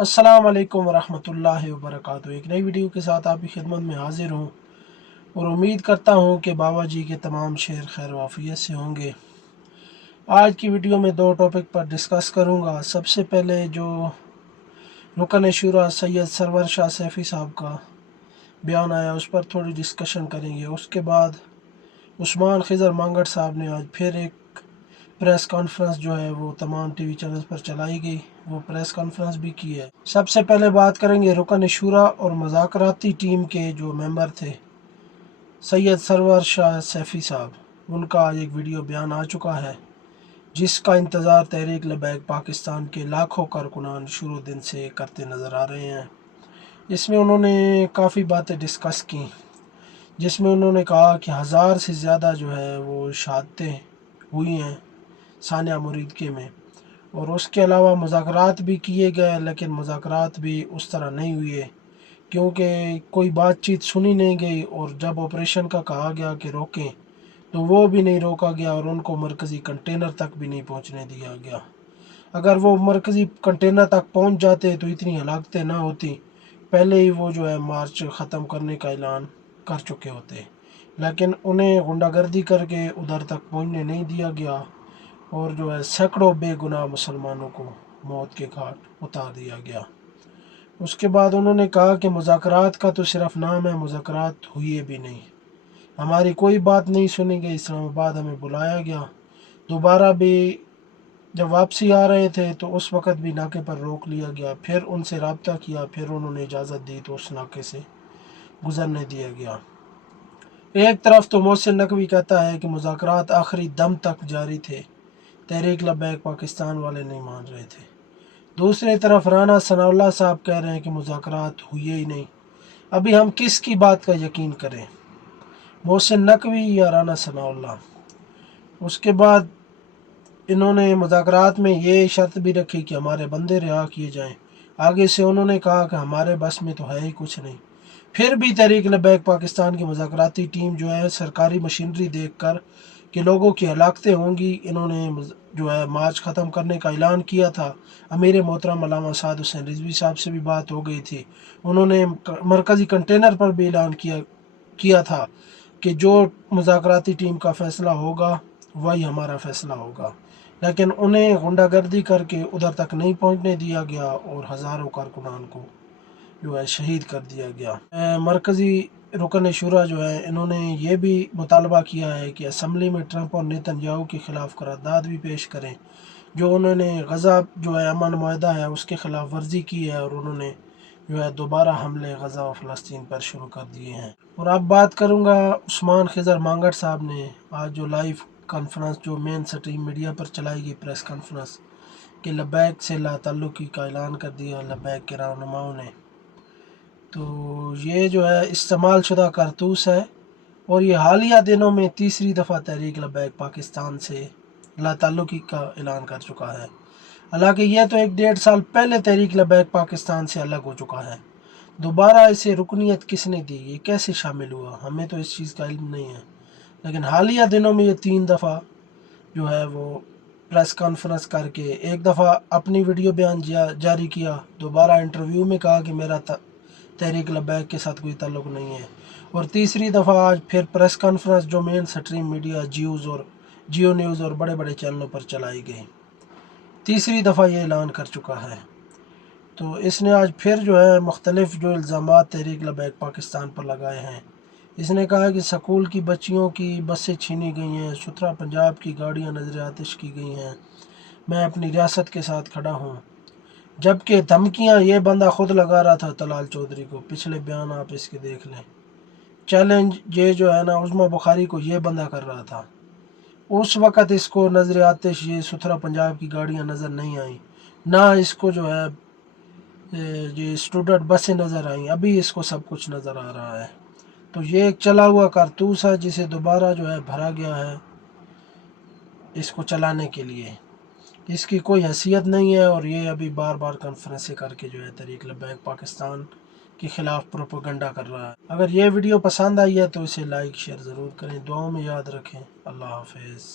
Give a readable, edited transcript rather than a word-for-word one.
अस्सलाम वालेकुम वरहमतुल्लाहि वबरकातुहू। एक नई वीडियो के साथ आपकी खिदमत में हाजिर हूँ और उम्मीद करता हूँ कि बाबा जी के तमाम शेर खैर वाफियत से होंगे। आज की वीडियो में दो टॉपिक पर डिस्कस करूँगा। सबसे पहले जो रुकन शुरा सैयद सरवर शाह सैफ़ी साहब का बयान आया उस पर थोड़ी डिस्कशन करेंगे। उसके बाद उस्मान खिज़र मांगट साहब ने आज फिर एक प्रेस कॉन्फ्रेंस जो है वो तमाम टीवी चैनल्स पर चलाई गई, वो प्रेस कॉन्फ्रेंस भी की है। सबसे पहले बात करेंगे रुकन शुरा और मुज़ाकराती टीम के जो मेंबर थे सैयद सरवर शाह सैफ़ी साहब, उनका आज एक वीडियो बयान आ चुका है जिसका इंतज़ार तहरीक लबैक पाकिस्तान के लाखों कारकुनान शुरू दिन से करते नज़र आ रहे हैं। इसमें उन्होंने काफ़ी बातें डिस्कस की, जिसमें उन्होंने कहा कि 1000 से ज़्यादा जो है वो शहादतें हुई हैं सानिया मुरीदके में, और उसके अलावा मुज़ाकरात भी किए गए, लेकिन मुज़ाकरात भी उस तरह नहीं हुए क्योंकि कोई बातचीत सुनी नहीं गई। और जब ऑपरेशन का कहा गया कि रोकें तो वो भी नहीं रोका गया और उनको मरकज़ी कंटेनर तक भी नहीं पहुंचने दिया गया। अगर वो मरकज़ी कंटेनर तक पहुंच जाते तो इतनी हलाकतें ना होती, पहले ही वो जो है मार्च ख़त्म करने का ऐलान कर चुके होते, लेकिन उन्हें गुंडागर्दी करके उधर तक पहुंचने नहीं दिया गया और जो है सैकड़ों बेगुनाह मुसलमानों को मौत के घाट उतार दिया गया। उसके बाद उन्होंने कहा कि मुज़ाकरात का तो सिर्फ नाम है, मुज़ाकरात हुए भी नहीं, हमारी कोई बात नहीं सुनी गई। इस्लामाबाद हमें बुलाया गया, दोबारा भी जब वापसी आ रहे थे तो उस वक़्त भी नाके पर रोक लिया गया, फिर उनसे रब्ता किया, फिर उन्होंने इजाज़त दी तो उस नाके से गुज़रने दिया गया। एक तरफ तो मोहसिन नकवी कहता है कि मुज़ाकरात आखिरी दम तक जारी थे, तहरीक लबैक पाकिस्तान वाले नहीं मान रहे थे। दूसरी तरफ राना सनाउल्लाह साहब कह रहे हैं कि मुज़ाकरात हुए ही नहीं। अभी हम किस की बात का यकीन करें, मोहसिन नकवी या राना सनाउल्लाह? उसके बाद इन्होंने मुज़ाकरात में ये शर्त भी रखी कि हमारे बंदे रिहा किए जाएं। आगे से उन्होंने कहा कि हमारे बस में तो है ही कुछ नहीं। फिर भी तहरीक लबैक पाकिस्तान की मुज़ाकराती टीम जो है सरकारी मशीनरी देखकर कि लोगों की हलाकतें होंगी, इन्होंने जो है मार्च ख़त्म करने का ऐलान किया था। अमीर मोहतरम अल्लामा साद हुसैन रिजवी साहब से भी बात हो गई थी, उन्होंने मरकज़ी कंटेनर पर भी ऐलान किया था कि जो मुज़ाकराती टीम का फ़ैसला होगा वही हमारा फ़ैसला होगा, लेकिन उन्हें गुंडागर्दी करके उधर तक नहीं पहुंचने दिया गया और हज़ारों कारकुनान को जो है शहीद कर दिया गया। मरकज़ी रुकन शुरा जो है इन्होंने ये भी मुतालबा किया है कि असम्बली में ट्रंप और नेतन्याहू के ख़िलाफ़ करारदाद भी पेश करें, जो उन्होंने गज़ा जो है अमन मुआहदा है उसके ख़िलाफ़ वर्जी की है और उन्होंने जो है दोबारा हमले गज़ा और फ़लस्तीन पर शुरू कर दिए हैं। और अब बात करूँगा उस्मान खिज़र मांगट साहब ने आज जो लाइव कॉन्फ्रेंस जो मेन स्ट्रीम मीडिया पर चलाई गई प्रेस कॉन्फ्रेंस कि लबैक से लाताल्लुकी का ऐलान कर दिया लबैक के रहनुमाओं ने, तो ये जो है इस्तेमाल शुदा कारतूस है और ये हालिया दिनों में तीसरी दफ़ा तहरीक लबैक पाकिस्तान से लाताल्लुकी का ऐलान कर चुका है। हालांकि यह तो 1-1.5 साल पहले तहरीक लबैक पाकिस्तान से अलग हो चुका है। दोबारा इसे रुकनीत किसने दी, ये कैसे शामिल हुआ, हमें तो इस चीज़ का इल्म नहीं है। लेकिन हालिया दिनों में ये 3 दफ़ा जो है वो प्रेस कॉन्फ्रेंस करके, एक दफ़ा अपनी वीडियो बयान जारी किया, दोबारा इंटरव्यू में कहा कि मेरा तहरीक लबैक के साथ कोई ताल्लुक़ नहीं है, और तीसरी दफ़ा आज फिर प्रेस कॉन्फ्रेंस जो मेन स्ट्रीम मीडिया जियो न्यूज़ और बड़े बड़े चैनलों पर चलाई गई, तीसरी दफ़ा ये ऐलान कर चुका है। तो इसने आज फिर जो है मुख्तलिफ़ जो इल्ज़ामात तहरीक लबैक पाकिस्तान पर लगाए हैं। इसने कहा कि स्कूल की बच्चियों की बसें छीनी गई हैं, सुथरा पंजाब की गाड़ियां नजर आतिश की गई हैं, मैं अपनी रियासत के साथ खड़ा हूं। जबकि धमकियां ये बंदा खुद लगा रहा था तलाल चौधरी को, पिछले बयान आप इसके देख लें। चैलेंज ये जो है ना उस्मा बुखारी को ये बंदा कर रहा था, उस वक़्त इसको नजर आतिश ये सुथरा पंजाब की गाड़ियाँ नज़र नहीं आई, ना इसको जो है ये स्टूडेंट बसें नज़र आई, अभी इसको सब कुछ नज़र आ रहा है। तो ये एक चला हुआ कारतूस है जिसे दोबारा जो है भरा गया है इसको चलाने के लिए, इसकी कोई हैसियत नहीं है और ये अभी बार बार कॉन्फ्रेंसें करके जो है तहरीक लबैक पाकिस्तान के ख़िलाफ़ प्रोपेगेंडा कर रहा है। अगर ये वीडियो पसंद आई है तो इसे लाइक शेयर ज़रूर करें, दुआओं में याद रखें। अल्लाह हाफ़िज़।